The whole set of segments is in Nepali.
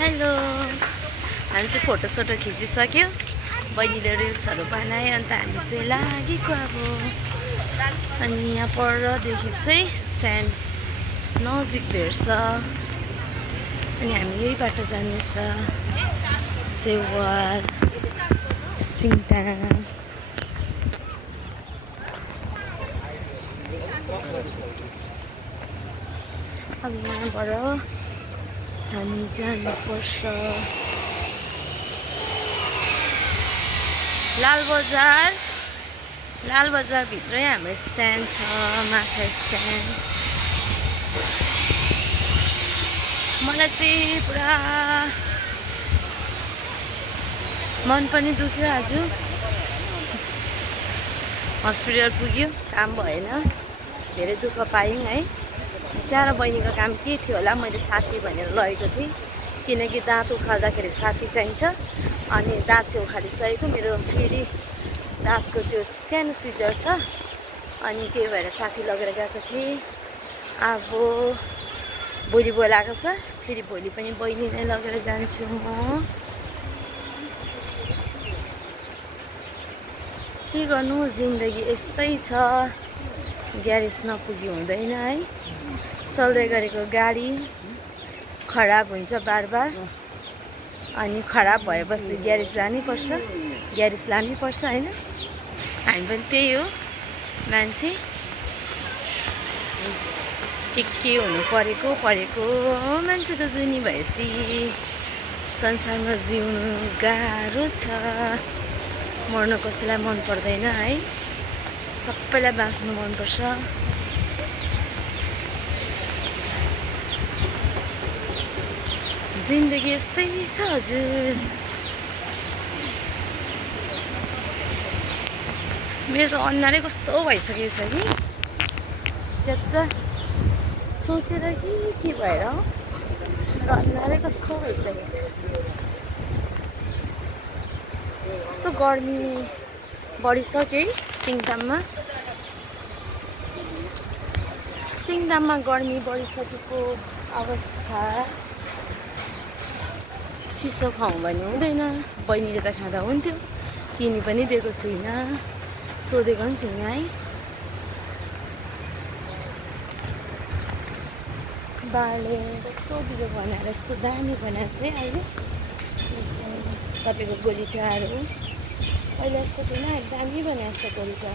हेलो, हामी चाहिँ फोटोसोटो खिचिसक्यो। बहिनीले रिल्सहरू बनाए अन्त हामी चाहिँ लागेको अब। अनि यहाँ परदेखि चाहिँ स्ट्यान्ड नजिक भेट्छ। अनि हामी यही बाटो जानेछ, सेवाल सिङताम। अब यहाँबाट हामी जानुपर्छ लालबजार। लालबजार भित्रै हाम्रो स्ट्यान्ड छ, माछा स्ट्यान्ड। मलाई चाहिँ पुरा मन पनि दुख्यो। आज हस्पिटल पुग्यो, काम भएन, धेरै दुःख पायौँ है। बिचारा बहिनीको काम के थियो होला, मैले साथी भनेर लगेको थिएँ, किनकि दाँत उखाल्दाखेरि साथी चाहिन्छ। अनि दाँत चाहिँ उखालिसकेको, मेरो फेरि दाँतको त्यो सानो सिजर छ, अनि त्यही भएर साथी लगेर गएको थिएँ। अब भोलि बोलाएको छ, फेरि भोलि पनि बहिनी नै लगेर जान्छु म। के गर्नु, जिन्दगी यस्तै छ, ग्यारेज नपुगी हुँदैन है। चल्दै गरेको गाडी खराब हुन्छ बार बार, अनि खराब भएपछि ग्यारेज जानैपर्छ, ग्यारेज लानैपर्छ होइन। हामी पनि त्यही हो मान्छे, के हुनु परेको मान्छेको जुनी भएपछि संसारमा जिउनु गाह्रो छ। मर्न कसैलाई मन पर्दैन है, सबैलाई बाँच्नु मनपर्छ। जिन्दगी यस्तै छ हजुर। मेरो त अनुहारै कस्तो भइसकेको छ कि, ज्यादा सोचेर के भएर मेरो अनुहारै कस्तो भइसकेको छ। कस्तो गर्मी बढिसक्यो है सिङताममा गर्मी बढिसकेको अवस्था। चिसो खाउँ भने हुँदैन, बहिनीले त खाँदा हुन्थ्यो, किनी पनि दिएको छुइनँ, सोधेको पनि छुइनँ है। बाले कस्तो बिजो बनाएर यस्तो दामी बनाएको छ है अहिले। तपाईँको गोलीटाहरू पहिला यस्तो थिएन, दामी बनाएको छ गोलीटा।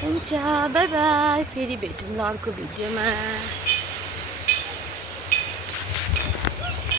हुन्छ, बाई बाई, फेरि भेटौँ अर्को भिडियोमा।